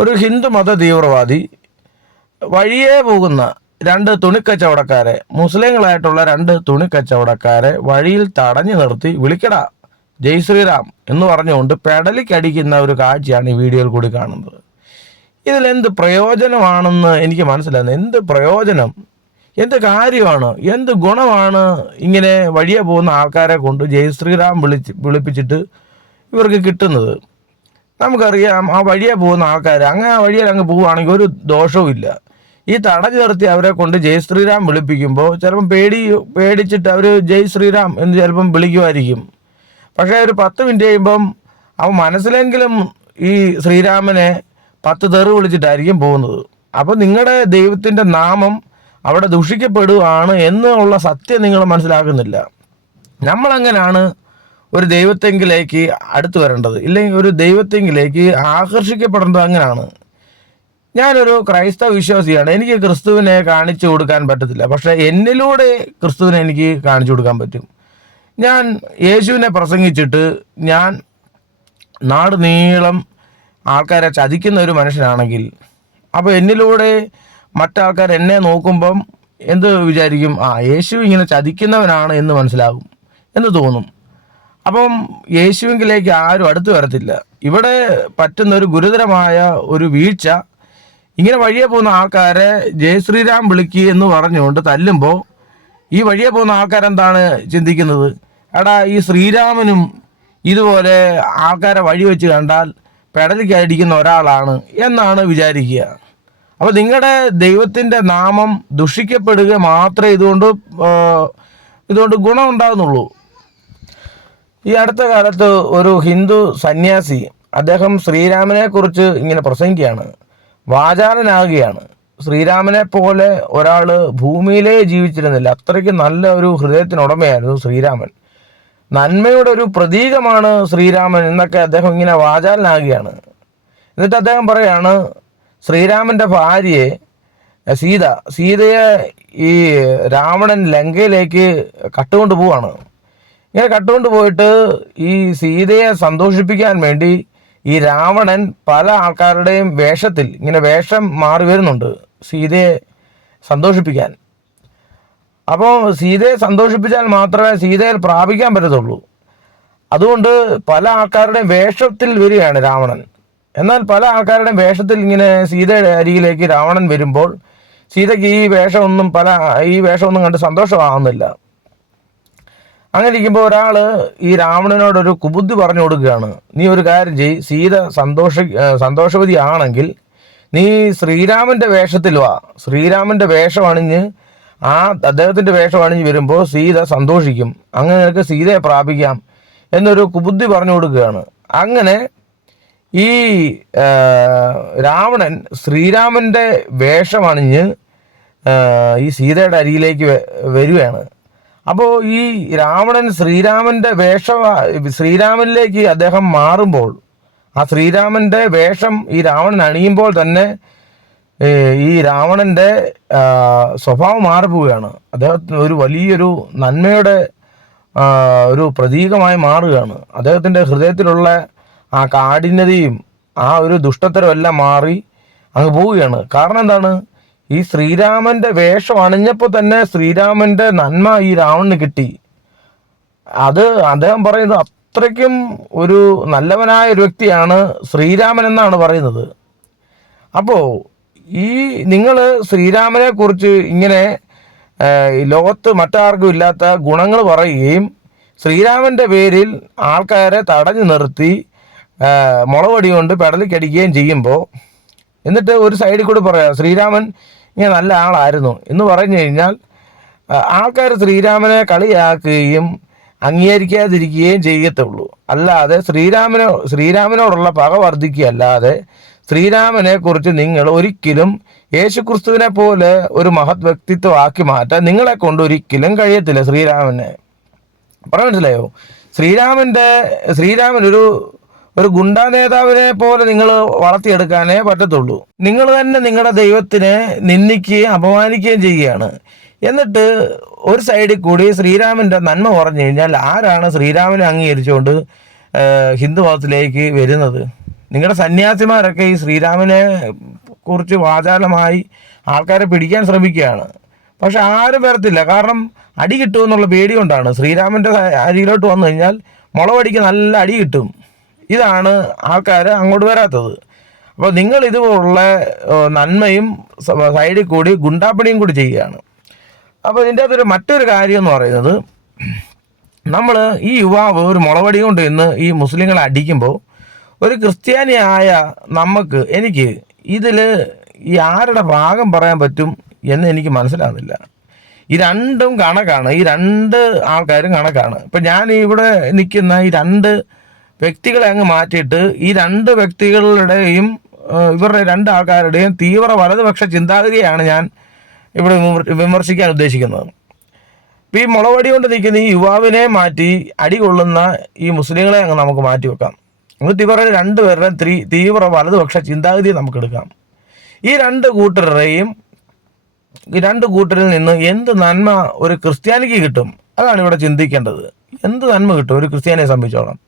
ഒരു ഹിന്ദു മത തീവ്രവാദി വഴിയേ പോകുന്ന രണ്ട് തുണിക്കച്ചവടക്കാരെ മുസ്ലിങ്ങളായിട്ടുള്ള രണ്ട് തുണിക്കച്ചവടക്കാരെ വഴിയിൽ തടഞ്ഞു നിർത്തി വിളിക്കടാ ജയ് ശ്രീറാം എന്ന് പറഞ്ഞുകൊണ്ട് പെടലിക്കടിക്കുന്ന ഒരു കാഴ്ചയാണ് ഈ വീഡിയോയിൽ കൂടി കാണുന്നത്. ഇതിലെന്ത് പ്രയോജനമാണെന്ന് എനിക്ക് മനസ്സിലാകുന്നത് എന്ത് പ്രയോജനം? എന്ത് കാര്യമാണ്? എന്ത് ഗുണമാണ് ഇങ്ങനെ വഴിയെ പോകുന്ന ആൾക്കാരെ കൊണ്ട് ജയ് ശ്രീറാം വിളിച്ച് വിളിപ്പിച്ചിട്ട് ഇവർക്ക് കിട്ടുന്നത്? നമുക്കറിയാം ആ വഴിയെ പോകുന്ന ആൾക്കാർ അങ്ങനെ ആ വഴിയിൽ അങ്ങ് പോവുകയാണെങ്കിൽ ഒരു ദോഷവും ഇല്ല. ഈ തട ചേർത്തി അവരെ കൊണ്ട് ജയ് ശ്രീരാം വിളിപ്പിക്കുമ്പോൾ ചിലപ്പം പേടി പേടിച്ചിട്ട് അവർ ജയ് ശ്രീരാം എന്ന് ചിലപ്പം വിളിക്കുമായിരിക്കും. പക്ഷേ ഒരു പത്ത് മിനിറ്റ് കഴിയുമ്പം അവൻ മനസ്സിലെങ്കിലും ഈ ശ്രീരാമനെ പത്ത് തെറി വിളിച്ചിട്ടായിരിക്കും പോകുന്നത്. അപ്പോൾ നിങ്ങളുടെ ദൈവത്തിന്റെ നാമം അവിടെ ദുഷിക്കപ്പെടുകയാണ് എന്നുള്ള സത്യം നിങ്ങൾ മനസ്സിലാക്കുന്നില്ല. നമ്മളെങ്ങനെയാണ് ഒരു ദൈവത്തെങ്കിലേക്ക് അടുത്തു വരേണ്ടത്. ഇല്ലെങ്കിൽ ഒരു ദൈവത്തെങ്കിലേക്ക് ആകർഷിക്കപ്പെടേണ്ടത് അങ്ങനെയാണ് ഞാനൊരു ക്രൈസ്തവ വിശ്വാസിയാണ്. എനിക്ക് ക്രിസ്തുവിനെ കാണിച്ചു കൊടുക്കാൻ പറ്റത്തില്ല. പക്ഷേ എന്നിലൂടെ ക്രിസ്തുവിനെ എനിക്ക് കാണിച്ചു കൊടുക്കാൻ പറ്റും. ഞാൻ യേശുവിനെ പ്രസംഗിച്ചിട്ട് ഞാൻ നാട് നീളം ആൾക്കാരെ ചതിക്കുന്ന ഒരു മനുഷ്യനാണെങ്കിൽ അപ്പോൾ എന്നിലൂടെ മറ്റാൾക്കാർ എന്നെ നോക്കുമ്പം എന്ത് വിചാരിക്കും? ആ യേശു ഇങ്ങനെ ചതിക്കുന്നവനാണ് എന്ന് മനസ്സിലാകും. എന്ന് തോന്നും. അപ്പം യേശുവിങ്കിലേക്ക് ആരും അടുത്ത് വരത്തില്ല. ഇവിടെ പറ്റുന്ന ഒരു ഗുരുതരമായ ഒരു വീഴ്ച. ഇങ്ങനെ വഴിയെ പോകുന്ന ആൾക്കാരെ ജയശ്രീരാം ശ്രീരാം വിളിക്കുക എന്ന് പറഞ്ഞുകൊണ്ട് തല്ലുമ്പോൾ ഈ വഴിയെ പോകുന്ന ആൾക്കാരെന്താണ് ചിന്തിക്കുന്നത്? എടാ ഈ ശ്രീരാമനും ഇതുപോലെ ആൾക്കാരെ വഴി വെച്ച് കണ്ടാൽ പെടലിക്കടിക്കുന്ന ഒരാളാണ് എന്നാണ് വിചാരിക്കുക. അപ്പോൾ നിങ്ങളുടെ ദൈവത്തിന്റെ നാമം ദുഷിക്കപ്പെടുക മാത്രമേ ഇതുകൊണ്ട് ഇതുകൊണ്ട് ഗുണം ഉണ്ടാകുന്നുള്ളൂ ഈ അടുത്ത കാലത്ത് ഒരു ഹിന്ദു സന്യാസി അദ്ദേഹം ശ്രീരാമനെ കുറിച്ച് ഇങ്ങനെ പ്രസംഗിക്കുകയാണ്. വാചാലനാകുകയാണ്. ശ്രീരാമനെ പോലെ ഒരാൾ ഭൂമിയിലേ ജീവിച്ചിരുന്നില്ല. അത്രയ്ക്ക് നല്ല ഒരു ഹൃദയത്തിനുടമയായിരുന്നു ശ്രീരാമൻ. നന്മയുടെ ഒരു പ്രതീകമാണ് ശ്രീരാമൻ എന്നൊക്കെ അദ്ദേഹം ഇങ്ങനെ വാചാലനാകുകയാണ്. എന്നിട്ട് അദ്ദേഹം പറയാണ് ശ്രീരാമന്റെ ഭാര്യയെ സീത സീതയെ ഈ രാവണൻ ലങ്കയിലേക്ക് കട്ടുകൊണ്ട് പോവാണ്. ഇങ്ങനെ കട്ടുകൊണ്ട് പോയിട്ട് ഈ സീതയെ സന്തോഷിപ്പിക്കാൻ വേണ്ടി ഈ രാവണൻ പല ആൾക്കാരുടെയും വേഷത്തിൽ ഇങ്ങനെ വേഷം മാറി വരുന്നുണ്ട് സീതയെ സന്തോഷിപ്പിക്കാൻ. അപ്പോൾ സീതയെ സന്തോഷിപ്പിച്ചാൽ മാത്രമേ സീതയിൽ പ്രാപിക്കാൻ പറ്റത്തുള്ളൂ. അതുകൊണ്ട് പല ആൾക്കാരുടെയും വേഷത്തിൽ വരികയാണ് രാവണൻ. എന്നാൽ പല ആൾക്കാരുടെയും വേഷത്തിൽ ഇങ്ങനെ സീതയുടെ അരികിലേക്ക് രാവണൻ വരുമ്പോൾ സീതയ്ക്ക് ഈ വേഷമൊന്നും പല ഈ വേഷമൊന്നും കണ്ട് സന്തോഷമാകുന്നില്ല അങ്ങനെ ഇരിക്കുമ്പോൾ ഒരാൾ ഈ രാവണനോടൊരു കുബുദ്ധി പറഞ്ഞു കൊടുക്കുകയാണ്. നീ ഒരു കാര്യം ചെയ് സീത സന്തോഷ സന്തോഷവതി ആണെങ്കിൽ നീ ശ്രീരാമന്റെ വേഷത്തിൽ വാ. ശ്രീരാമന്റെ വേഷം അണിഞ്ഞ് ആ അദ്ദേഹത്തിന്റെ വേഷം അണിഞ്ഞ് വരുമ്പോൾ സീത സന്തോഷിക്കും. അങ്ങനെ നിനക്ക് സീതയെ പ്രാപിക്കാം. എന്നൊരു കുബുദ്ധി പറഞ്ഞു കൊടുക്കുകയാണ്. അങ്ങനെ ഈ രാവണൻ ശ്രീരാമന്റെ വേഷമണിഞ്ഞ് അണിഞ്ഞ് ഈ സീതയുടെ അരിയിലേക്ക് വരികയാണ് അപ്പോൾ ഈ രാവണൻ ശ്രീരാമന്റെ വേഷം ശ്രീരാമനിലേക്ക് അദ്ദേഹം മാറുമ്പോൾ ആ ശ്രീരാമന്റെ വേഷം ഈ രാവണൻ അണിയുമ്പോൾ തന്നെ ഈ രാവണന്റെ സ്വഭാവം മാറിപ്പോവുകയാണ്. അദ്ദേഹത്തിന് ഒരു വലിയൊരു നന്മയുടെ ഒരു പ്രതീകമായി മാറുകയാണ്. അദ്ദേഹത്തിന്റെ ഹൃദയത്തിലുള്ള ആ കാഠിന്യതയും ആ ഒരു ദുഷ്ടത്തരവും എല്ലാം മാറി അങ്ങ് പോവുകയാണ്. കാരണം എന്താണ്? ഈ ശ്രീരാമന്റെ വേഷം അണിഞ്ഞപ്പോൾ തന്നെ ശ്രീരാമന്റെ നന്മ ഈ രാവണന് കിട്ടി. അത് അദ്ദേഹം പറയുന്നത് അത്രയ്ക്കും ഒരു നല്ലവനായ ഒരു വ്യക്തിയാണ് ശ്രീരാമൻ എന്നാണ് പറയുന്നത്. അപ്പോൾ ഈ നിങ്ങൾ ശ്രീരാമനെ കുറിച്ച് ഇങ്ങനെ ലോകത്ത് മറ്റാർക്കും ഇല്ലാത്ത ഗുണങ്ങൾ പറയുകയും ശ്രീരാമന്റെ പേരിൽ ആൾക്കാരെ തടഞ്ഞു നിർത്തി മുളവടി കൊണ്ട് പെടലിക്കടിക്കുകയും ചെയ്യുമ്പോൾ എന്നിട്ട് ഒരു സൈഡിൽ കൂടി പറയാം ശ്രീരാമൻ ഇങ്ങനെ നല്ല ആളായിരുന്നു. എന്ന് പറഞ്ഞു കഴിഞ്ഞാൽ ആൾക്കാർ ശ്രീരാമനെ കളിയാക്കുകയും അംഗീകരിക്കാതിരിക്കുകയും ചെയ്യത്തുള്ളൂ. അല്ലാതെ ശ്രീരാമനോ ശ്രീരാമനോടുള്ള പക വർദ്ധിക്കുകയല്ലാതെ ശ്രീരാമനെ കുറിച്ച് നിങ്ങൾ ഒരിക്കലും യേശുക്രിസ്തുവിനെ പോലെ ഒരു മഹത് വ്യക്തിത്വമാക്കി മാറ്റാൻ നിങ്ങളെ കൊണ്ട് ഒരിക്കലും കഴിയത്തില്ല ശ്രീരാമനെ. പറഞ്ഞ മനസ്സിലായോ? ശ്രീരാമന്റെ ശ്രീരാമൻ ഒരു ഒരു ഗുണ്ടാ നേതാവിനെ പോലെ നിങ്ങൾ വളർത്തിയെടുക്കാനേ പറ്റത്തുള്ളൂ. നിങ്ങൾ തന്നെ നിങ്ങളുടെ ദൈവത്തിനെ നിന്ദിക്കുകയും അപമാനിക്കുകയും ചെയ്യുകയാണ്. എന്നിട്ട് ഒരു സൈഡിൽ കൂടി ശ്രീരാമന്റെ നന്മ പറഞ്ഞു കഴിഞ്ഞാൽ ആരാണ് ശ്രീരാമനെ അംഗീകരിച്ചുകൊണ്ട് ഹിന്ദു മതത്തിലേക്ക് വരുന്നത്? നിങ്ങളുടെ സന്യാസിമാരൊക്കെ ഈ ശ്രീരാമനെ കുറിച്ച് വാചാലമായി ആൾക്കാരെ പിടിക്കാൻ ശ്രമിക്കുകയാണ്. പക്ഷെ ആരും വരത്തില്ല. കാരണം അടി കിട്ടുമെന്നുള്ള പേടി കൊണ്ടാണ് ശ്രീരാമന്റെ അരിയിലോട്ട് വന്നു കഴിഞ്ഞാൽ മുളവടിക്ക് നല്ല അടി കിട്ടും. ഇതാണ് ആൾക്കാർ അങ്ങോട്ട് വരാത്തത്. അപ്പോൾ നിങ്ങൾ ഇതുപോലുള്ള നന്മയും സൈഡിൽ കൂടി ഗുണ്ടാപ്പണിയും കൂടി ചെയ്യുകയാണ്. അപ്പോൾ ഇതിന്റെ അകത്തൊരു മറ്റൊരു കാര്യം എന്ന് പറയുന്നത് നമ്മൾ ഈ യുവാവ് ഒരു മുളവടി കൊണ്ട് ഇന്ന് ഈ മുസ്ലിങ്ങളെ അടിക്കുമ്പോൾ ഒരു ക്രിസ്ത്യാനിയായ നമുക്ക് എനിക്ക് ഇതിൽ ഈ ആരുടെ ഭാഗം പറയാൻ പറ്റും എന്ന് എനിക്ക് മനസ്സിലാകുന്നില്ല ഈ രണ്ടും കണക്കാണ് ഈ രണ്ട് ആൾക്കാരും കണക്കാണ്. ഇപ്പം ഞാൻ ഇവിടെ നിൽക്കുന്ന ഈ രണ്ട് വ്യക്തികളെ അങ്ങ് മാറ്റിയിട്ട് ഈ രണ്ട് വ്യക്തികളുടെയും ഇവരുടെ രണ്ട് ആൾക്കാരുടെയും തീവ്ര വലതുപക്ഷ ചിന്താഗതിയാണ് ഞാൻ ഇവിടെ വിമർശിക്കാൻ ഉദ്ദേശിക്കുന്നത്. ഈ മുളവടി കൊണ്ട് നിൽക്കുന്ന ഈ യുവാവിനെ മാറ്റി അടി കൊള്ളുന്ന ഈ മുസ്ലിങ്ങളെ അങ്ങ് നമുക്ക് മാറ്റി വെക്കാം. എന്നിട്ട് ഇവരുടെ രണ്ടുപേരുടെ ത്രീ തീവ്ര വലതുപക്ഷ ചിന്താഗതി നമുക്ക് എടുക്കാം. ഈ രണ്ട് കൂട്ടരുടെയും രണ്ട് കൂട്ടരിൽ നിന്ന് എന്ത് നന്മ ഒരു ക്രിസ്ത്യാനിക്ക് കിട്ടും? അതാണ് ഇവിടെ ചിന്തിക്കേണ്ടത്. എന്ത് നന്മ കിട്ടും? ഒരു ക്രിസ്ത്യാനിയെ സംബന്ധിച്ചോളം.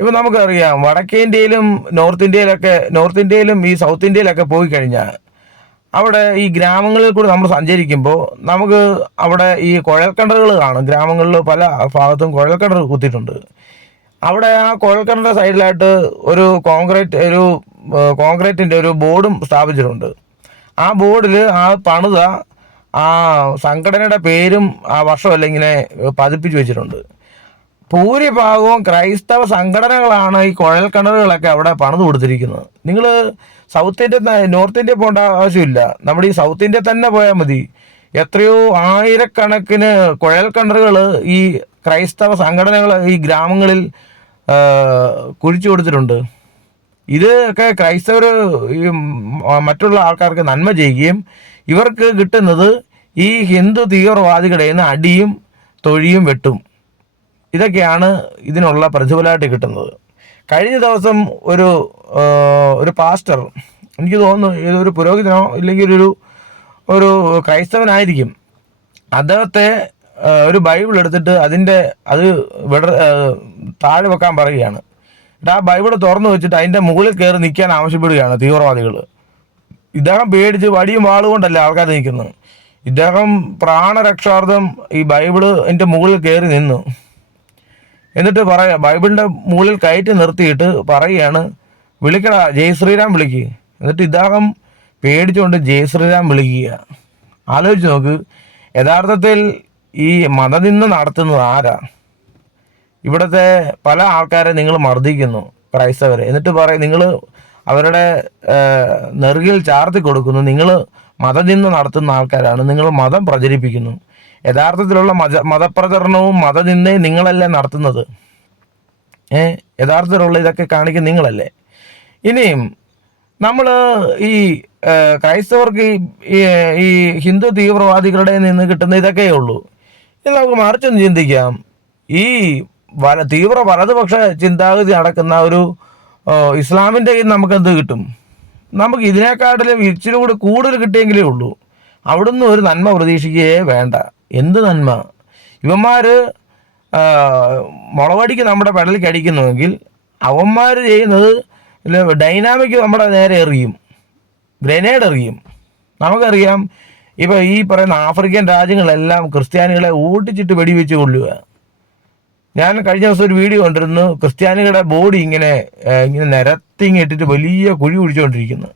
ഇപ്പം നമുക്കറിയാം വടക്കേ ഇന്ത്യയിലും നോർത്ത് ഇന്ത്യയിലൊക്കെ നോർത്ത് ഇന്ത്യയിലും ഈ സൗത്ത് ഇന്ത്യയിലൊക്കെ പോയി കഴിഞ്ഞാൽ അവിടെ ഈ ഗ്രാമങ്ങളിൽ കൂടി നമ്മൾ സഞ്ചരിക്കുമ്പോൾ നമുക്ക് അവിടെ ഈ കുഴൽക്കിണറുകൾ കാണും. ഗ്രാമങ്ങളിൽ പല ഭാഗത്തും കുഴൽക്കിണർ കുത്തിയിട്ടുണ്ട്. അവിടെ ആ കുഴൽക്കിണറിന്റെ സൈഡിലായിട്ട് ഒരു കോൺക്രീറ്റ് ഒരു കോൺക്രീറ്റിന്റെ ഒരു ബോർഡും സ്ഥാപിച്ചിട്ടുണ്ട്. ആ ബോർഡിൽ ആ പണിത ആ സംഘടനയുടെ പേരും ആ വർഷം ഇങ്ങനെ പതിപ്പിച്ച് വെച്ചിട്ടുണ്ട്. ഭൂരിഭാഗവും ക്രൈസ്തവ സംഘടനകളാണ് ഈ കുഴൽ കിണറുകളൊക്കെ അവിടെ പണിത് കൊടുത്തിരിക്കുന്നത്. നിങ്ങൾ സൗത്ത് ഇന്ത്യ നോർത്ത് ഇന്ത്യ പോകേണ്ട ആവശ്യമില്ല. നമ്മുടെ ഈ സൗത്ത് ഇന്ത്യ തന്നെ പോയാൽ മതി. എത്രയോ ആയിരക്കണക്കിന് കുഴൽ കിണറുകൾ ഈ ക്രൈസ്തവ സംഘടനകൾ ഈ ഗ്രാമങ്ങളിൽ കുഴിച്ചു കൊടുത്തിട്ടുണ്ട്. ഇത് ഒക്കെ ക്രൈസ്തവർ ഈ മറ്റുള്ള ആൾക്കാർക്ക് നന്മ ചെയ്യുകയും ഇവർക്ക് കിട്ടുന്നത് ഈ ഹിന്ദു തീവ്രവാദികളുടെ അടിയും തൊഴിയും വെട്ടും. ഇതൊക്കെയാണ് ഇതിനുള്ള പ്രതിഫലമായിട്ട് കിട്ടുന്നത്. കഴിഞ്ഞ ദിവസം ഒരു ഒരു പാസ്റ്റർ എനിക്ക് തോന്നുന്നു ഇതൊരു പുരോഹിതനോ ഇല്ലെങ്കിൽ ഒരു ഒരു ക്രൈസ്തവനായിരിക്കും. അദ്ദേഹത്തെ ഒരു ബൈബിൾ എടുത്തിട്ട് അതിന്റെ അത് വിട താഴെ വെക്കാൻ പറയുകയാണ്. എന്നിട്ട് ആ ബൈബിൾ തുറന്നു വെച്ചിട്ട് അതിന്റെ മുകളിൽ കയറി നിൽക്കാൻ ആവശ്യപ്പെടുകയാണ് തീവ്രവാദികൾ. ഇദ്ദേഹം പേടിച്ച് വടിയും വാളുകൊണ്ടല്ല ആൾക്കാർ നിൽക്കുന്നത്. ഇദ്ദേഹം പ്രാണരക്ഷാർത്ഥം ഈ ബൈബിൾ എന്റെ മുകളിൽ കയറി നിന്നു. എന്നിട്ട് പറയാ ബൈബിളിന്റെ മുകളിൽ കയറ്റി നിർത്തിയിട്ട് പറയുകയാണ് വിളിക്കടാ ജയ് ശ്രീരാം വിളിക്ക്. എന്നിട്ട് ഇദ്ദേഹം പേടിച്ചുകൊണ്ട് ജയ് ശ്രീരാം വിളിക്കുക. ആലോചിച്ച് നോക്ക് യഥാർത്ഥത്തിൽ ഈ മതനിന്ന് നടത്തുന്നത് ആരാ? ഇവിടുത്തെ പല ആൾക്കാരെ നിങ്ങൾ മർദ്ദിക്കുന്നു ക്രൈസ്തവരെ. എന്നിട്ട് പറയും നിങ്ങൾ അവരുടെ നെറുകിൽ ചാർത്തി കൊടുക്കുന്നു നിങ്ങൾ മതനിന്ന് നടത്തുന്ന ആൾക്കാരാണ് നിങ്ങൾ മതം പ്രചരിപ്പിക്കുന്നു. യഥാർത്ഥത്തിലുള്ള മത മതപ്രചരണവും മതനിന്ദയും നിങ്ങളല്ലേ നടത്തുന്നത്? ഏ? യഥാർത്ഥത്തിലുള്ള ഇതൊക്കെ കാണിക്കുന്ന നിങ്ങളല്ലേ? ഇനിയും നമ്മൾ ഈ ക്രൈസ്തവർക്ക് ഈ- ഹിന്ദു തീവ്രവാദികളുടെ നിന്ന് കിട്ടുന്ന ഇതൊക്കെ ഉള്ളൂ. ഇത് നമുക്ക് മറിച്ചൊന്ന് ചിന്തിക്കാം. ഈ വല തീവ്ര വലതുപക്ഷ ചിന്താഗതി നടക്കുന്ന ഒരു ഇസ്ലാമിന്റെ കയ്യിൽ നമുക്ക് എന്ത് കിട്ടും? നമുക്ക് ഇതിനേക്കാട്ടിലും ഇച്ചിരി കൂടി കൂടുതൽ കിട്ടിയെങ്കിലേ ഉള്ളൂ. അവിടുന്ന് ഒരു നന്മ പ്രതീക്ഷിക്കുകയേ വേണ്ട. എന്ത് നന്മ? ഇവന്മാർ മുളവടിക്ക് നമ്മുടെ പെടലിക്ക് അടിക്കുന്നുവെങ്കിൽ അവന്മാർ ചെയ്യുന്നത് ഡൈനാമിക് നമ്മുടെ നേരെ എറിയും. ഗ്രനേഡ് എറിയും. നമുക്കറിയാം ഇപ്പോൾ ഈ പറയുന്ന ആഫ്രിക്കൻ രാജ്യങ്ങളെല്ലാം ക്രിസ്ത്യാനികളെ ഓടിച്ചിട്ട് വെടിവെച്ച് കൊള്ളുക ഞാൻ കഴിഞ്ഞ ദിവസം ഒരു വീഡിയോ കണ്ടിരുന്നു ക്രിസ്ത്യാനികളുടെ ബോഡി ഇങ്ങനെ ഇങ്ങനെ നിരത്തിങ്ങിട്ടിട്ട് വലിയ കുഴി കുഴിച്ചുകൊണ്ടിരിക്കുന്നു.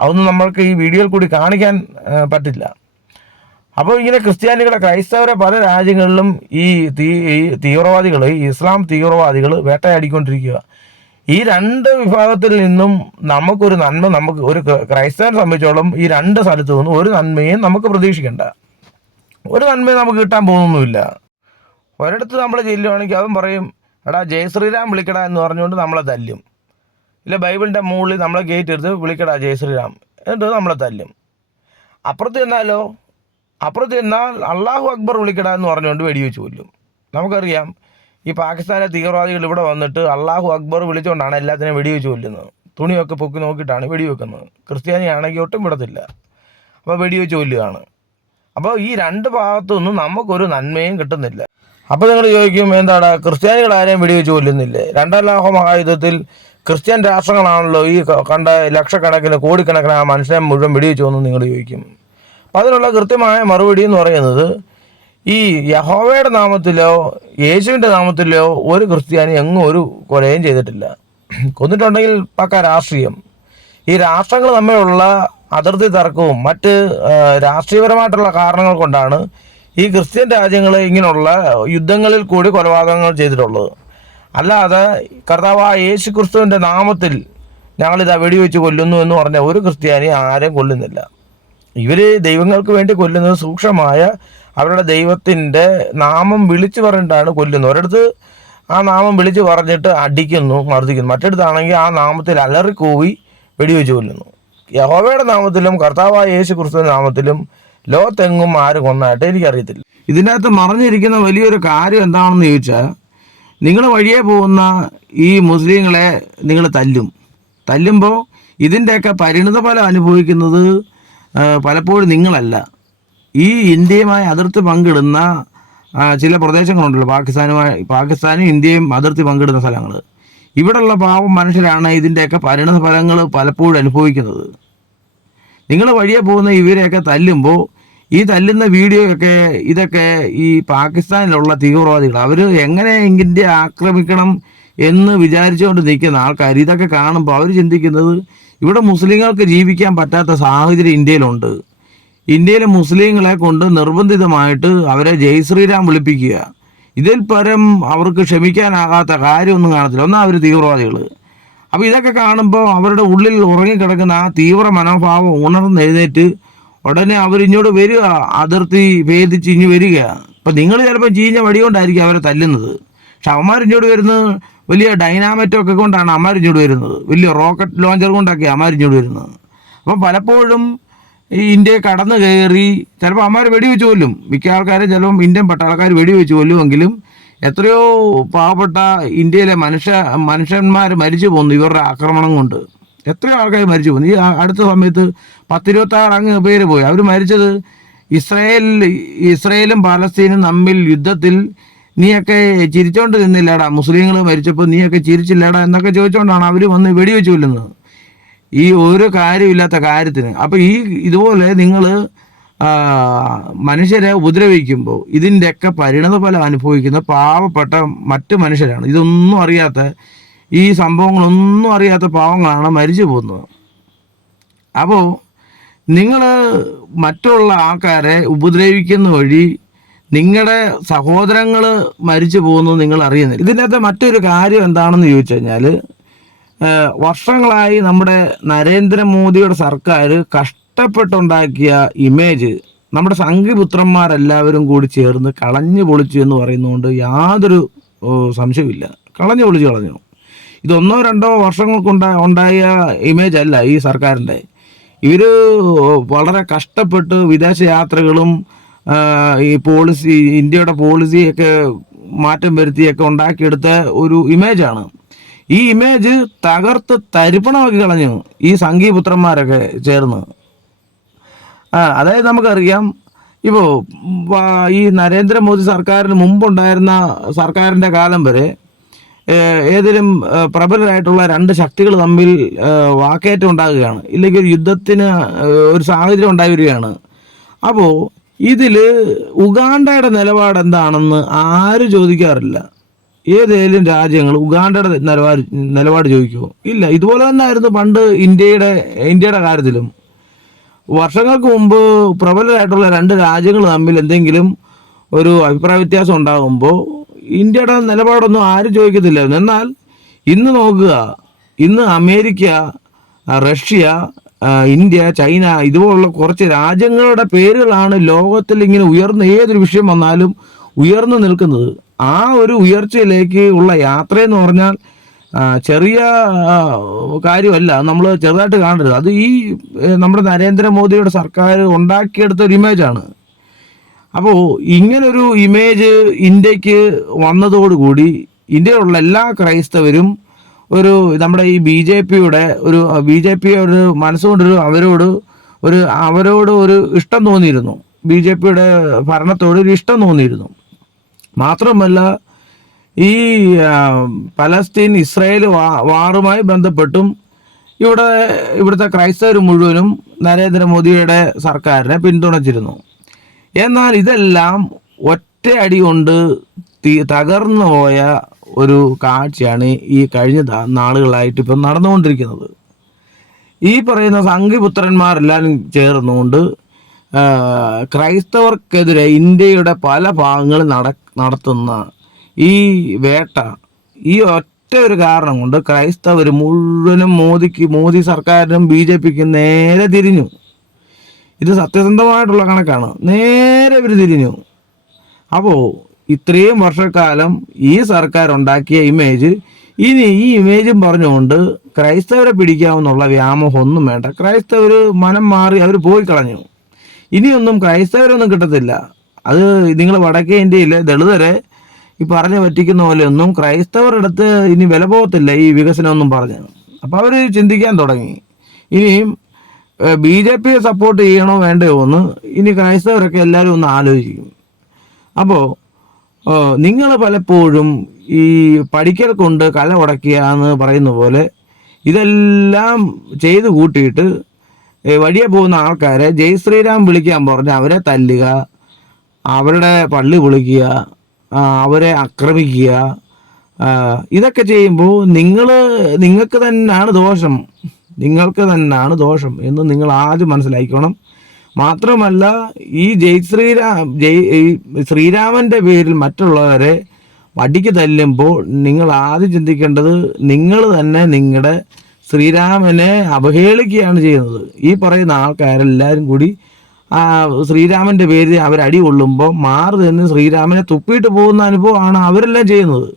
അതൊന്നും നമ്മൾക്ക് ഈ വീഡിയോയിൽ കൂടി കാണിക്കാൻ പറ്റില്ല. അപ്പോൾ ഇങ്ങനെ ക്രിസ്ത്യാനികളെ ക്രൈസ്തവരെ പല രാജ്യങ്ങളിലും ഈ തീ ഈ തീവ്രവാദികൾ ഇസ്ലാം തീവ്രവാദികൾ വേട്ടയാടിക്കൊണ്ടിരിക്കുക. ഈ രണ്ട് വിഭാഗത്തിൽ നിന്നും നമുക്കൊരു നന്മ നമുക്ക് ഒരു ക്ര- ക്രൈസ്തവനെ സംബന്ധിച്ചോളം ഈ രണ്ട് സ്ഥലത്തു നിന്നും ഒരു നന്മയും നമുക്ക് പ്രതീക്ഷിക്കേണ്ട. ഒരു നന്മയും നമുക്ക് കിട്ടാൻ പോകുന്നൊന്നുമില്ല. ഒരിടത്ത് നമ്മൾ ചെല്ലുവാണെങ്കിൽ അവൻ പറയും എടാ ജയശ്രീരാം വിളിക്കടാ എന്ന് പറഞ്ഞുകൊണ്ട് നമ്മളെ തല്ലും. ഇല്ല ബൈബിളിന്റെ മുകളിൽ നമ്മളെ കയറ്റെടുത്ത് വിളിക്കടാ ജയശ്രീരാം എന്നിട്ട് നമ്മളെ തല്ലും. അപ്പുറത്ത് ചെന്നാലോ? അപ്പുറത്ത് ചെന്നാൽ അള്ളാഹു അക്ബർ വിളിക്കടാ എന്ന് പറഞ്ഞുകൊണ്ട് വെടിവെച്ച് കൊല്ലും. നമുക്കറിയാം ഈ പാകിസ്ഥാനിലെ തീവ്രവാദികൾ ഇവിടെ വന്നിട്ട് അള്ളാഹു അക്ബർ വിളിച്ചുകൊണ്ടാണ് എല്ലാത്തിനെയും വെടിവെച്ച് കൊല്ലുന്നത്. തുണിയൊക്കെ പൊക്കി നോക്കിയിട്ടാണ് വെടിവെക്കുന്നത്. ക്രിസ്ത്യാനിയാണെങ്കിൽ ഒട്ടും വിടത്തില്ല. അപ്പോൾ വെടിവെച്ച് കൊല്ലുകയാണ്. അപ്പോൾ ഈ രണ്ട് ഭാഗത്തുനിന്നും നമുക്കൊരു നന്മയും കിട്ടുന്നില്ല. അപ്പോൾ നിങ്ങൾ ചോദിക്കും എന്താണ് ക്രിസ്ത്യാനികൾ ആരെയും വെടിവെച്ച് കൊല്ലുന്നില്ലേ? രണ്ടാം ലോക മഹായുദ്ധത്തിൽ ക്രിസ്ത്യൻ രാഷ്ട്രങ്ങളാണല്ലോ ഈ കണ്ട ലക്ഷക്കണക്കിന് കോടിക്കണക്കിന് ആ മനുഷ്യനെ മുഴുവൻ വെടിവെച്ചു എന്ന് നിങ്ങൾ ചോദിക്കും. അതിനുള്ള കൃത്യമായ മറുപടി എന്ന് പറയുന്നത് ഈ യഹോവയുടെ നാമത്തിലോ യേശുവിന്റെ നാമത്തിലോ ഒരു ക്രിസ്ത്യാനി എങ്ങും ഒരു കൊലയും ചെയ്തിട്ടില്ല. കൊന്നിട്ടുണ്ടെങ്കിൽ പക്ക രാഷ്ട്രീയം. ഈ രാഷ്ട്രങ്ങൾ തമ്മിലുള്ള അതിർത്തി തർക്കവും മറ്റ് രാഷ്ട്രീയപരമായിട്ടുള്ള കാരണങ്ങൾ കൊണ്ടാണ് ഈ ക്രിസ്ത്യൻ രാജ്യങ്ങൾ ഇങ്ങനെയുള്ള യുദ്ധങ്ങളിൽ കൂടി കൊലപാതകങ്ങൾ ചെയ്തിട്ടുള്ളത്. അല്ലാതെ കർത്താവായ യേശു ക്രിസ്തുവിന്റെ നാമത്തിൽ ഞങ്ങളിതാ വെടിവെച്ച് കൊല്ലുന്നു എന്ന് പറഞ്ഞ ഒരു ക്രിസ്ത്യാനി ആരെയും കൊല്ലുന്നില്ല. ഇവർ ദൈവങ്ങൾക്ക് വേണ്ടി കൊല്ലുന്നത് സൂക്ഷ്മമായ അവരുടെ ദൈവത്തിന്റെ നാമം വിളിച്ചു പറഞ്ഞിട്ടാണ് കൊല്ലുന്നത്. ഒരിടത്ത് ആ നാമം വിളിച്ചു പറഞ്ഞിട്ട് അടിക്കുന്നു മർദ്ദിക്കുന്നു. മറ്റെടുത്താണെങ്കിൽ ആ നാമത്തിൽ അലറിക്കൂവി കൂവി വെടിവെച്ച് കൊല്ലുന്നു. യഹോവയുടെ നാമത്തിലും കർത്താവായ യേശു ക്രിസ്തുവിന്റെ നാമത്തിലും ലോകത്തെങ്ങും ആര് കൊന്നായിട്ട് എനിക്കറിയത്തില്ല. ഇതിനകത്ത് മറിഞ്ഞിരിക്കുന്ന വലിയൊരു കാര്യം എന്താണെന്ന് ചോദിച്ചാൽ നിങ്ങൾ വഴിയെ പോകുന്ന ഈ മുസ്ലിങ്ങളെ നിങ്ങൾ തല്ലും. തല്ലുമ്പോൾ ഇതിന്റെയൊക്കെ പരിണിത ഫലം അനുഭവിക്കുന്നത് പലപ്പോഴും നിങ്ങളല്ല. ഈ ഇന്ത്യയുമായി അതിർത്തി പങ്കിടുന്ന ചില പ്രദേശങ്ങളുണ്ടല്ലോ. പാകിസ്ഥാനുമായി പാകിസ്ഥാനും ഇന്ത്യയും അതിർത്തി പങ്കിടുന്ന സ്ഥലങ്ങൾ ഇവിടെയുള്ള പാവം മനുഷ്യരാണ് ഇതിന്റെയൊക്കെ പരിണത ഫലങ്ങൾ പലപ്പോഴും അനുഭവിക്കുന്നത്. നിങ്ങൾ വഴിയെ പോകുന്ന ഇവരെയൊക്കെ തല്ലുമ്പോൾ ഈ തല്ലുന്ന വീഡിയോയൊക്കെ ഇതൊക്കെ ഈ പാകിസ്ഥാനിലുള്ള തീവ്രവാദികൾ അവർ എങ്ങനെ ഇന്ത്യ ആക്രമിക്കണം എന്ന് വിചാരിച്ചുകൊണ്ട് നിൽക്കുന്ന ആൾക്കാർ ഇതൊക്കെ കാണുമ്പോൾ അവർ ചിന്തിക്കുന്നത് ഇവിടെ മുസ്ലിങ്ങൾക്ക് ജീവിക്കാൻ പറ്റാത്ത സാഹചര്യം ഇന്ത്യയിലുണ്ട്. ഇന്ത്യയിലെ മുസ്ലിങ്ങളെ കൊണ്ട് നിർബന്ധിതമായിട്ട് അവരെ ജയ് ശ്രീരാം വിളിപ്പിക്കുക. ഇതിൽ പരം അവർക്ക് ക്ഷമിക്കാനാകാത്ത കാര്യമൊന്നും കാണത്തില്ല. ഒന്നാ അവർ തീവ്രവാദികൾ അപ്പോൾ ഇതൊക്കെ കാണുമ്പോൾ അവരുടെ ഉള്ളിൽ ഉറങ്ങിക്കിടക്കുന്ന ആ തീവ്ര മനോഭാവം ഉണർന്നെഴുന്നേറ്റ് ഉടനെ ഇങ്ങോട്ട് വരിക അതിർത്തി ഭേദിച്ച് ഇഞ്ഞ് വരിക. അപ്പം നിങ്ങൾ ചിലപ്പോൾ ചീഞ്ഞ വടി കൊണ്ടായിരിക്കും അവരെ തല്ലുന്നത്. പക്ഷെ അവന്മാർ ഇങ്ങോട്ട് വരുന്നത് വലിയ ഡൈനാമറ്റൊക്കെ കൊണ്ടാണ് അമരിഞ്ഞിട് വരുന്നത്. വലിയ റോക്കറ്റ് ലോഞ്ചർ കൊണ്ടൊക്കെ അമരിഞ്ഞിട് വരുന്നത്. അപ്പം പലപ്പോഴും ഈ ഇന്ത്യയെ കടന്നു കയറി ചിലപ്പോൾ അമ്മാർ വെടിവെച്ച് കൊല്ലും. മിക്ക ആൾക്കാരും ചിലപ്പോൾ ഇന്ത്യൻ പട്ടാളക്കാർ വെടിവെച്ച് കൊല്ലുമെങ്കിലും എത്രയോ പാവപ്പെട്ട ഇന്ത്യയിലെ മനുഷ്യ മനുഷ്യന്മാർ മരിച്ചു പോകുന്നു ഇവരുടെ ആക്രമണം കൊണ്ട്. എത്രയോ ആൾക്കാർ മരിച്ചു പോകുന്നു ഈ അടുത്ത സമയത്ത് പത്തിരുപത്താറ് അങ്ങ് പേര് പോയി. അവർ മരിച്ചത് ഇസ്രായേൽ ഇസ്രായേലും പാലസ്തീനും തമ്മിൽ യുദ്ധത്തിൽ നീയൊക്കെ ചിരിച്ചോണ്ട് നിന്നില്ലടാ. മുസ്ലിങ്ങൾ മരിച്ചപ്പോൾ നീയൊക്കെ ചിരിച്ചില്ലടാ എന്നൊക്കെ ചോദിച്ചുകൊണ്ടാണ് അവർ വന്ന് വെടിവെച്ച് കൊല്ലുന്നത്. ഈ ഒരു കാര്യമില്ലാത്ത കാര്യത്തിന്. അപ്പോൾ ഈ ഇതുപോലെ നിങ്ങൾ മനുഷ്യരെ ഉപദ്രവിക്കുമ്പോൾ ഇതിന്റെയൊക്കെ പരിണത ഫലം അനുഭവിക്കുന്ന പാവപ്പെട്ട മറ്റ് മനുഷ്യരാണ്. ഇതൊന്നും അറിയാത്ത ഈ സംഭവങ്ങളൊന്നും അറിയാത്ത പാവങ്ങളാണ് മരിച്ചു പോകുന്നത്. അപ്പോൾ നിങ്ങൾ മറ്റുള്ള ആൾക്കാരെ ഉപദ്രവിക്കുന്ന വഴി നിങ്ങളുടെ സഹോദരങ്ങൾ മരിച്ചു പോകുന്നത് നിങ്ങൾ അറിയുന്നില്ല. ഇതിനകത്ത് മറ്റൊരു കാര്യം എന്താണെന്ന് ചോദിച്ചു കഴിഞ്ഞാൽ വർഷങ്ങളായി നമ്മുടെ നരേന്ദ്രമോദിയുടെ സർക്കാർ കഷ്ടപ്പെട്ടുണ്ടാക്കിയ ഇമേജ് നമ്മുടെ സംഘിപുത്രന്മാരെല്ലാവരും കൂടി ചേർന്ന് കളഞ്ഞു പൊളിച്ചു എന്ന് പറയുന്നതുകൊണ്ട് യാതൊരു സംശയമില്ല കളഞ്ഞു പൊളിച്ചു കളഞ്ഞു. ഇതൊന്നോ രണ്ടോ വർഷങ്ങൾക്കുണ്ടാ ഉണ്ടായ ഇമേജ് അല്ല ഈ സർക്കാരിന്റെ. ഇവർ വളരെ കഷ്ടപ്പെട്ട് വിദേശ യാത്രകളും ഈ പോളിസി ഇന്ത്യയുടെ പോളിസിയൊക്കെ മാറ്റം വരുത്തിയൊക്കെ ഉണ്ടാക്കിയെടുത്ത ഒരു ഇമേജാണ് ഈ ഇമേജ് തകർത്ത് തരിപ്പണമാക്കി കളഞ്ഞു ഈ സംഘീപുത്രന്മാരൊക്കെ ചേർന്ന്. അതായത് നമുക്കറിയാം ഇപ്പോൾ ഈ നരേന്ദ്രമോദി സർക്കാരിന് മുമ്പുണ്ടായിരുന്ന സർക്കാരിന്റെ കാലം വരെ ഏതിലും പ്രബലരായിട്ടുള്ള രണ്ട് ശക്തികൾ തമ്മിൽ വാക്കേറ്റം ഉണ്ടാകുകയാണ്. ഇല്ലെങ്കിൽ ഒരു യുദ്ധത്തിന് ഒരു സാഹചര്യം ഉണ്ടായി വരികയാണ്. അപ്പോൾ ഇതിൽ ഉഗാണ്ടയുടെ നിലപാട് എന്താണെന്ന് ആരും ചോദിക്കാറില്ല. ഏതേലും രാജ്യങ്ങൾ ഉഗാണ്ടയുടെ നിലപാട് നിലപാട് ചോദിക്കുമോ ഇല്ല. ഇതുപോലെ തന്നെ ആയിരുന്നു പണ്ട് ഇന്ത്യയുടെ ഇന്ത്യയുടെ കാര്യത്തിലും. വർഷങ്ങൾക്ക് മുമ്പ് പ്രബലരായിട്ടുള്ള രണ്ട് രാജ്യങ്ങൾ തമ്മിൽ എന്തെങ്കിലും ഒരു അഭിപ്രായ വ്യത്യാസം ഉണ്ടാകുമ്പോൾ ഇന്ത്യയുടെ നിലപാടൊന്നും ആരും ചോദിക്കത്തില്ലായിരുന്നു. എന്നാൽ ഇന്ന് നോക്കുക. ഇന്ന് അമേരിക്ക റഷ്യ ഇന്ത്യ ചൈന ഇതുപോലുള്ള കുറച്ച് രാജ്യങ്ങളുടെ പേരുകളാണ് ലോകത്തിൽ ഇങ്ങനെ ഉയർന്ന ഏതൊരു വിഷയം വന്നാലും ഉയർന്നു നിൽക്കുന്നത്. ആ ഒരു ഉയർച്ചയിലേക്ക് ഉള്ള യാത്രയെന്ന് പറഞ്ഞാൽ ചെറിയ കാര്യമല്ല നമ്മൾ ചെറുതായിട്ട് കാണരുത്. അത് ഈ നമ്മുടെ നരേന്ദ്രമോദിയുടെ സർക്കാർ ഉണ്ടാക്കിയെടുത്ത ഒരു ഇമേജാണ് അപ്പോൾ ഇങ്ങനൊരു ഇമേജ് ഇന്ത്യയ്ക്ക് വന്നതോടുകൂടി ഇന്ത്യയിലുള്ള എല്ലാ ക്രൈസ്തവരും ഒരു നമ്മുടെ ഈ ബി ജെ പിയുടെ ഒരു ബി ജെ പി ഒരു മനസ്സുകൊണ്ടൊരു അവരോട് ഒരു അവരോട് ഒരു ഇഷ്ടം തോന്നിയിരുന്നു. ബി ജെ പിയുടെ ഭരണത്തോട് ഒരു ഇഷ്ടം തോന്നിയിരുന്നു. മാത്രമല്ല ഈ പലസ്തീൻ ഇസ്രായേൽ വാറുമായി ബന്ധപ്പെട്ടും ഇവിടെ ഇവിടുത്തെ ക്രൈസ്തവർ മുഴുവനും നരേന്ദ്രമോദിയുടെ സർക്കാരിനെ പിന്തുണച്ചിരുന്നു. എന്നാൽ ഇതെല്ലാം ഒറ്റയടി കൊണ്ട് തകർന്നു പോയ ഒരു കാഴ്ചയാണ് ഈ കഴിഞ്ഞ നാളുകളായിട്ട് ഇപ്പം നടന്നുകൊണ്ടിരിക്കുന്നത്. ഈ പറയുന്ന സംഘിപുത്രന്മാരെല്ലാം ചേർന്നുകൊണ്ട് ക്രൈസ്തവർക്കെതിരെ ഇന്ത്യയുടെ പല ഭാഗങ്ങളിൽ നട നടത്തുന്ന ഈ വേട്ട ഈ ഒറ്റ ഒരു കാരണം കൊണ്ട് ക്രൈസ്തവർ മുഴുവനും മോദിക്ക് മോദി സർക്കാരിനും ബി ജെ പിക്ക് നേരെ തിരിഞ്ഞു. ഇത് സത്യസന്ധമായിട്ടുള്ള കണക്കാണ്. നേരെ ഇവർ തിരിഞ്ഞു. അപ്പോൾ ഇത്രയും വർഷക്കാലം ഈ സർക്കാർ ഉണ്ടാക്കിയ ഇമേജ് ഇനി ഈ ഇമേജും പറഞ്ഞുകൊണ്ട് ക്രൈസ്തവരെ പിടിക്കാമെന്നുള്ള വ്യാമോഹം ഒന്നും വേണ്ട. ക്രൈസ്തവർ മനം മാറി അവർ പോയി കളഞ്ഞു ഇനിയൊന്നും ക്രൈസ്തവരൊന്നും കിട്ടത്തില്ല. അത് നിങ്ങൾ വടക്കേ ഇന്ത്യയിലെ ദളിതരെ ഈ പറഞ്ഞു പറ്റിക്കുന്ന പോലെയൊന്നും ക്രൈസ്തവരുടെ അടുത്ത് ഇനി വില പോകത്തില്ല ഈ വികസനമൊന്നും പറഞ്ഞു. അപ്പോൾ അവർ ചിന്തിക്കാൻ തുടങ്ങി. ഇനിയും ബി ജെ പിയെ സപ്പോർട്ട് ചെയ്യണോ വേണ്ടയോ എന്ന് ഇനി ക്രൈസ്തവരൊക്കെ എല്ലാവരും ഒന്ന് ആലോചിക്കും. അപ്പോൾ നിങ്ങൾ പലപ്പോഴും ഈ പഠിക്കൽ കൊണ്ട് കല ഉടക്കുക എന്ന് പറയുന്ന പോലെ ഇതെല്ലാം ചെയ്തു കൂട്ടിയിട്ട് വഴിയെ പോകുന്ന ആൾക്കാരെ ജയ് ശ്രീരാം വിളിക്കാൻ പറഞ്ഞ് അവരെ തല്ലുക അവരുടെ പള്ളി പൊളിക്കുക അവരെ ആക്രമിക്കുക ഇതൊക്കെ ചെയ്യുമ്പോൾ നിങ്ങൾ നിങ്ങൾക്ക് തന്നെയാണ് ദോഷം. നിങ്ങൾക്ക് തന്നെയാണ് ദോഷം എന്ന് നിങ്ങൾ ആദ്യം മനസ്സിലാക്കണം മാത്രമല്ല ഈ ജയ് ശ്രീരാം ജയ് ശ്രീരാമന്റെ പേരിൽ മറ്റുള്ളവരെ വടിക്ക് തല്ലുമ്പോൾ നിങ്ങൾ ആദ്യം ചിന്തിക്കേണ്ടത് നിങ്ങൾ തന്നെ നിങ്ങളുടെ ശ്രീരാമനെ അവഹേളിക്കുകയാണ് ചെയ്യുന്നത്. ഈ പറയുന്ന ആൾക്കാരെല്ലാവരും കൂടി ആ ശ്രീരാമന്റെ പേര് അവരടി കൊള്ളുമ്പോൾ മാറി നിന്ന് ശ്രീരാമനെ തുപ്പിയിട്ട് പോകുന്ന അനുഭവമാണ് അവരെല്ലാം ചെയ്യുന്നത്.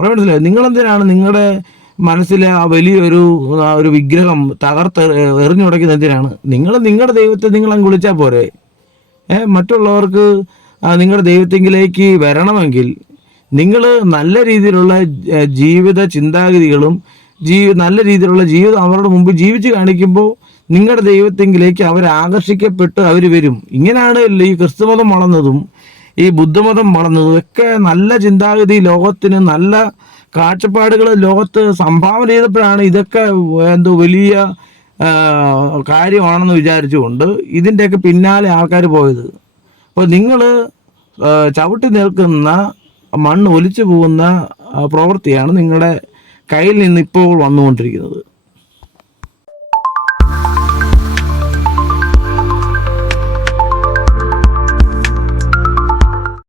മനസ്സിലായോ? നിങ്ങളെന്തിനാണ് നിങ്ങളുടെ മനസ്സിലെ ആ വലിയൊരു ഒരു വിഗ്രഹം തകർത്ത് എറിഞ്ഞുടയ്ക്കുന്നത് എന്തിനാണ്? നിങ്ങൾ നിങ്ങളുടെ ദൈവത്തെ നിങ്ങൾ അങ്ങ് വിളിച്ചാൽ പോരെ. ഏഹ് മറ്റുള്ളവർക്ക് നിങ്ങളുടെ ദൈവത്തെങ്കിലേക്ക് വരണമെങ്കിൽ നിങ്ങൾ നല്ല രീതിയിലുള്ള ജീവിത ചിന്താഗതികളും ജീ നല്ല രീതിയിലുള്ള ജീവിതം അവരുടെ മുമ്പ് ജീവിച്ച് കാണിക്കുമ്പോൾ നിങ്ങളുടെ ദൈവത്തെങ്കിലേക്ക് അവർ ആകർഷിക്കപ്പെട്ട് അവർ വരും. ഇങ്ങനെയാണ് ഈ ക്രിസ്തുമതം വളർന്നതും ഈ ബുദ്ധമതം വളർന്നതും ഒക്കെ നല്ല ചിന്താഗതി ലോകത്തിന് നല്ല കാഴ്ചപ്പാടുകൾ ലോകത്ത് സംഭാവന ചെയ്തപ്പോഴാണ് ഇതൊക്കെ എന്തോ വലിയ കാര്യമാണെന്ന് വിചാരിച്ചുകൊണ്ട് ഇതിന്റെയൊക്കെ പിന്നാലെ ആൾക്കാർ പോയത്. അപ്പോൾ നിങ്ങൾ ചവിട്ടി നിൽക്കുന്ന മണ്ണ് ഒലിച്ചു പോകുന്ന പ്രവൃത്തിയാണ് നിങ്ങളുടെ കയ്യിൽ നിന്ന് ഇപ്പോൾ വന്നുകൊണ്ടിരിക്കുന്നത്.